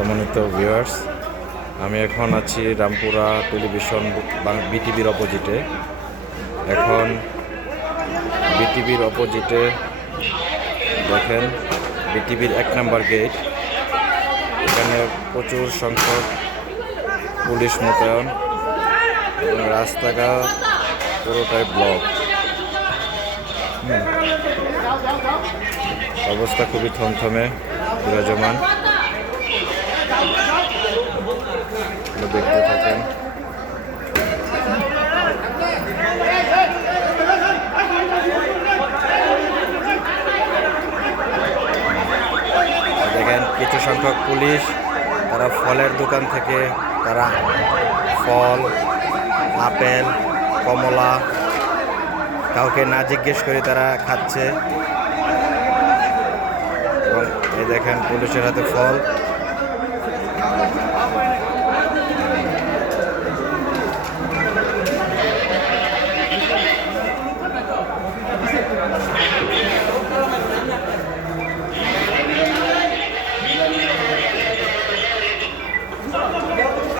সম্মানিত ভিউয়ার্স আমি এখন আছি রামপুরা টেলিভিশন বিটিভির অপোজিটে। এখন বিটিভির অপোজিটে দেখেন, বিটিভির এক নম্বর গেট। এখানে প্রচুর সংখ্যক পুলিশ মোতায়েন। এবং রাস্তাঘাট পুরোটাই ব্লক অবস্থা খুবই থমথমে, বিরাজমান। থাকেন। দেখেন, কিছু সংখ্যক পুলিশ, তারা ফলের দোকান থেকে, তারা ফল, আপেল, কমলা, কাউকে না জিজ্ঞেস করে তারা খাচ্ছে। এবং এই দেখেন, পুলিশের হাতে ফল।